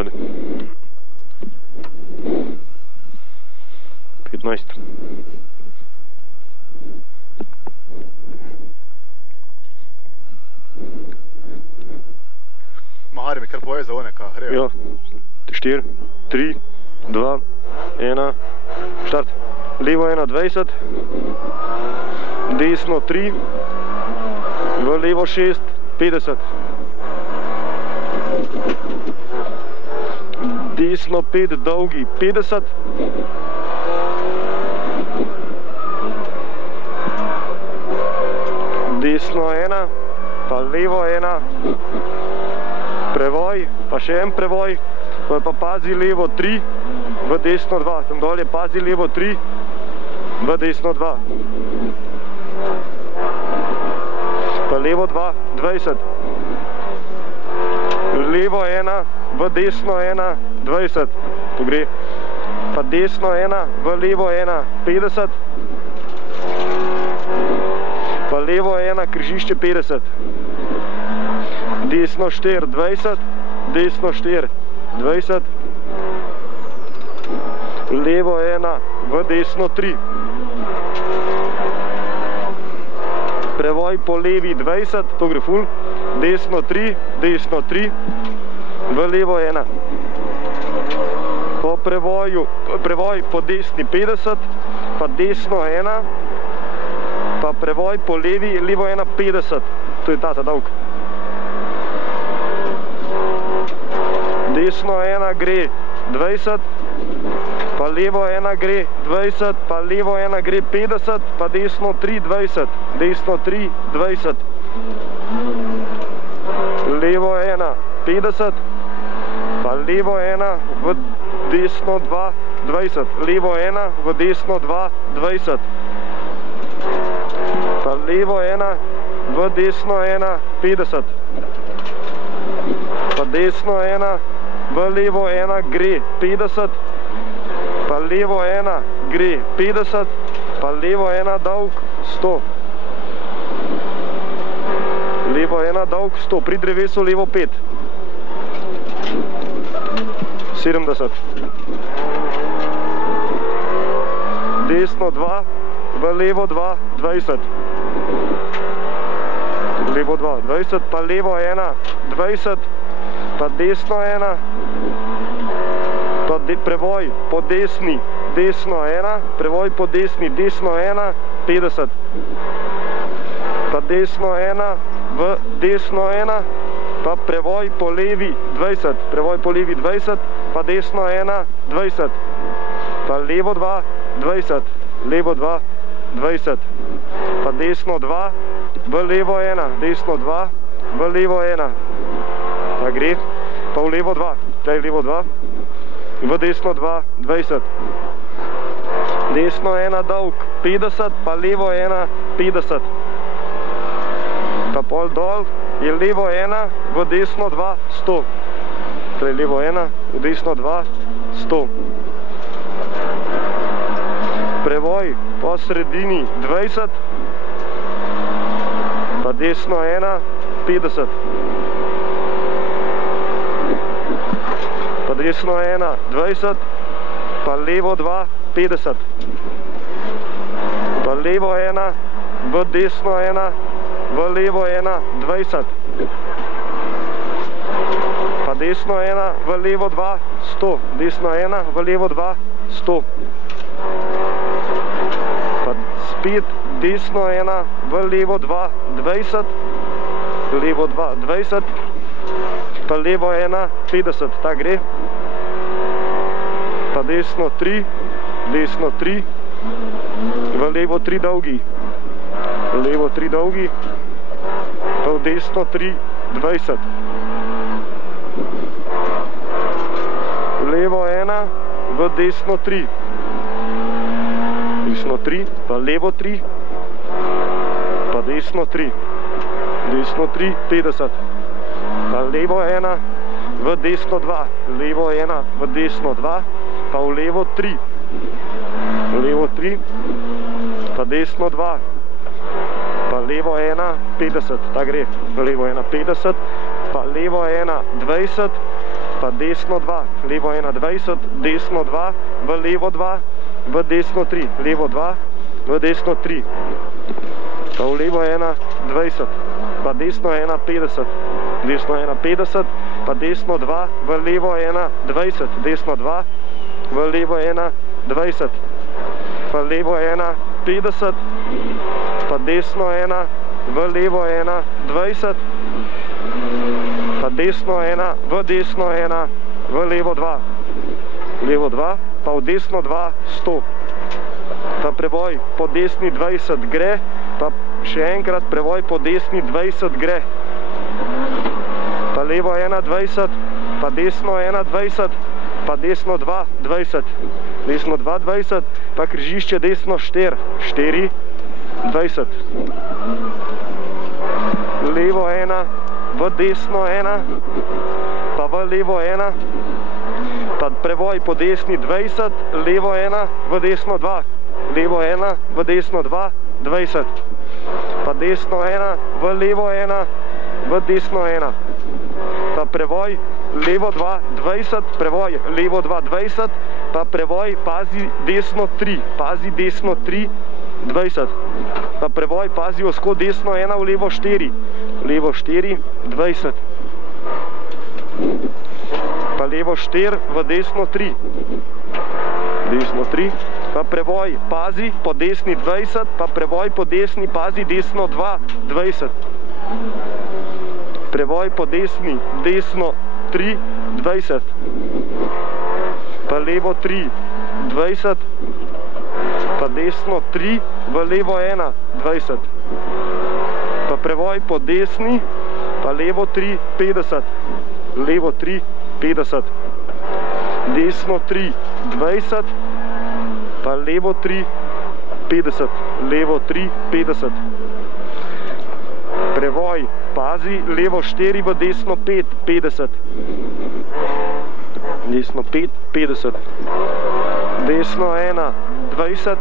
Radi. 15. Mahari mi kar boje za one, ka hrejo. Ja, 4, 3, 2, 1, štart. Levo 1, 20, desno 3, v levo 6, 50. Desno 5, dolgi 50. Desno 1, pa levo 1. Prevoj, pa še en prevoj, pa pazi levo 3, v desno 2, tam dolje pazi levo 3, v desno 2. Pa levo 2, 20. Levo 1, v desno 1, 20. Tu gre. Pa desno 1, v levo 1, 50. Pa levo 1, križišče 50. Desno 4, 20, desno 4, 20, levo 1, v desno 3. Prevoj po levi 20, to gre ful, desno 3, v levo 1. Po prevoju, prevoj po desni 50, pa desno 1, pa prevoj po levi, levo 1, 50, to je ta dolg. Desno 1 gre 20, pa levo 1 gre 20, pa levo 1 gre 50, pa desno 3, 20, desno 3, 20. Levo 1, 50, pa levo 1, v desno 2, 20, levo 1, v desno 2, 20. Pa levo 1, v desno 1, 50. Pa desno 1, v levo 1 gre 50, pa levo 1 gre 50, pa levo 1 dolg 100. Levo 1 dolg 100, pri drevesu levo 5. 70. Desno 2, v levo 2, 20. Levo 2, 20, pa levo 1, 20, pa desno 1, pa prevoj po desni, desno 1, prevoj po desni, desno 1, 50. Pa desno 1, v desno 1, pa prevoj po levi 20, prevoj po levi 20, pa desno 1, 20. Pa levo 2, 20, levo 2, 20. Pa desno 2, v levo 1, desno 2, v levo 1. Pa gre, pa v levo 2, zdaj levo 2, v desno 2, 20. Desno 1 dolg 50, pa levo 1, 50. Pa pol dol je levo 1, v desno 2, 100. Torej levo 1, v desno 2, 100. Prevoj po sredini 20, pa desno 1, 50. Pa desno 1, 20, pa levo 2, 50. Pa levo 1, v desno 1, v levo 1, 20. Pa desno 1, v levo 2, 100. Desno 1, v levo 2, 100. Pa spet desno 1, v levo 2, 20. Levo 2, 20. Pa levo 1, 50, ta gre. Pa desno 3, v levo 3 dolgi. Levo 3 dolgi, pa v desno 3, 20. Levo 1, v desno 3. Desno 3, pa levo 3, pa desno 3. Desno 3, 50. Pa levo 1, v desno 2. Levo 1, v desno 2, pa v levo 3. Levo 3, pa desno 2. Pa levo 1, 50, ta gre. Levo 1, 50, pa levo 1, 20, pa desno 2, levo 1, 20, desno 2, v levo 2, v desno 3, levo 2, v desno 3, pa v levo 1, 20, pa desno 1, 50, desno 1, 50, pa desno 2, v levo 1, 20, desno 2, v levo 1, 20, pa levo 1, 50, pa desno 1, v levo 1, 20, pa desno 1, v desno 1, v levo 2, levo 2, pa v desno 2, 100, pa preboj po desni 20 gre, pa še enkrat preboj po desni 20 gre, pa levo 1, 20, pa desno 1, 20, pa desno 2, 20, desno 2, 20, pa križišče desno 4, 4, 20, levo 1, v desno 1, pa v levo 1, pa preboj po desni 20, levo 1, v desno 2, levo 1, v desno 2, 20, pa desno 1, v levo 1, v desno 1, pa preboj levo 2, 20, preboj levo 2, 20, pa preboj, pazi desno 3, pazi desno 3, 20, pa preboj, pazi osko desno 1, v levo 4, levo 4, 20, pa levo 4, v desno 3, desno 3, pa preboj, pazi po desni 20, pa preboj po desni, pazi desno 2, 20, preboj po desni, desno 3, 20, pa levo 3, 20, pa desno 3, v levo 1, 20, pa preboj po desni, pa levo 3, 50, levo 3, 50, desno 3, 20, pa levo 3, 50, levo 3, 50, preboj, pazi, levo 4, v desno 5, 50, desno 5, 50, desno 1, 20,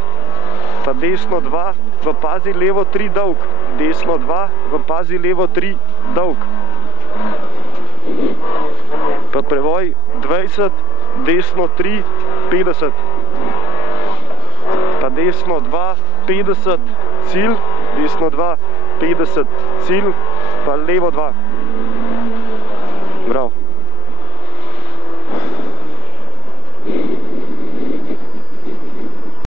pa desno 2, v pazi levo 3 dolg, desno 2, v pazi levo 3 dolg, pa preboj 20, desno 3, 50, pa desno 2, 50, cilj, desno 2, 50, cilj, pa levo 2. Bravo.